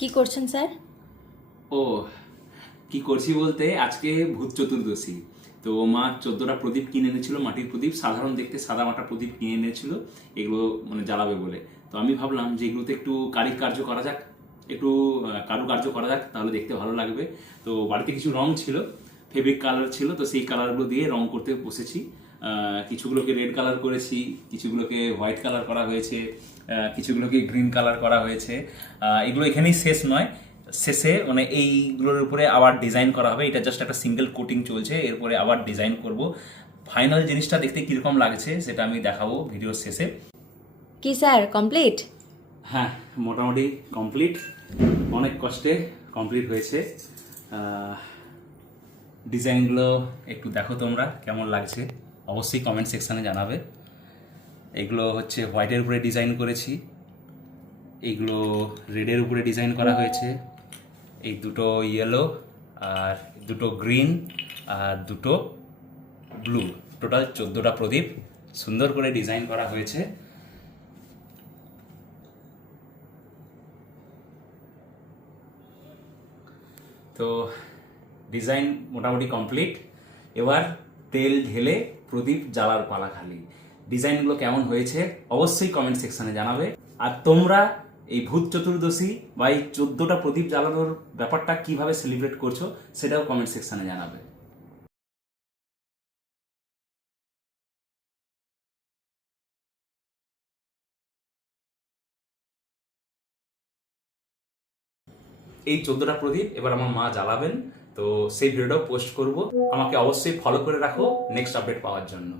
কি করছেন স্যার? ও, কি করছি বলতে আজকে ভূত চতুর্দশী। তো মা 14টা প্রদীপ কিনে এনেছিল, মাটির প্রদীপ, সাধারণ দেখতে সাদা মাটা প্রদীপ কিনে এনেছিল এগুলো মানে জ্বালাবে বলে। তো আমি ভাবলাম যে এগুলোতে একটু কারিকার্য করা যাক, একটু কারুকার্য করা যাক, তাহলে দেখতে ভালো লাগবে। তো বাড়িতে কিছু রং ছিল, ফেব্রিক কালার ছিল, তো সেই কালারগুলো দিয়ে রং করতে বসেছি। কিছুগুলোকে রেড কালার করেছি, কিছুগুলোকে হোয়াইট কালার করা হয়েছে, কিছুগুলোকে গ্রিন কালার করা হয়েছে। এগুলো এখানেই শেষ নয়, শেষে মানে এইগুলোর উপরে আবার ডিজাইন করা হবে। এটা জাস্ট একটা সিঙ্গেল কোটিং চলছে, এরপরে আবার ডিজাইন করব। ফাইনাল জিনিসটা দেখতে কীরকম লাগছে সেটা আমি দেখাবো ভিডিওর শেষে। কি স্যার, কমপ্লিট? হ্যাঁ, মোটামুটি কমপ্লিট, অনেক কষ্টে কমপ্লিট হয়েছে। ডিজাইনগুলো একটু দেখো তোমরা কেমন লাগছে, অবশ্যই কমেন্ট সেকশানে জানাবে। এগুলো হচ্ছে হোয়াইটের উপরে ডিজাইন করেছি, এইগুলো রেডের উপরে ডিজাইন করা হয়েছে, এই দুটো ইয়েলো আর দুটো গ্রিন আর দুটো ব্লু, টোটাল 14টা প্রদীপ সুন্দর করে ডিজাইন করা হয়েছে। তো ডিজাইন মোটামুটি কমপ্লিট, এবার তেল ঢেলে প্রদীপ জ্বালার পালা খালি। ডিজাইনগুলো কেমন হয়েছে অবশ্যই কমেন্ট সেকশনে জানাবে। আর তোমরা এই ভূত চতুর্দশী বা এই 14টা প্রদীপ জ্বালানোর ব্যাপারটা কিভাবে সেলিব্রেট করছো সেটাও কমেন্ট সেকশনে জানাবে। এই 14টা প্রদীপ এবার আমার মা জ্বালাবেন, তো সেই ভিডিওটাও পোস্ট করব। আমাকে অবশ্যই ফলো করে রাখো নেক্সট আপডেট পাওয়ার জন্য।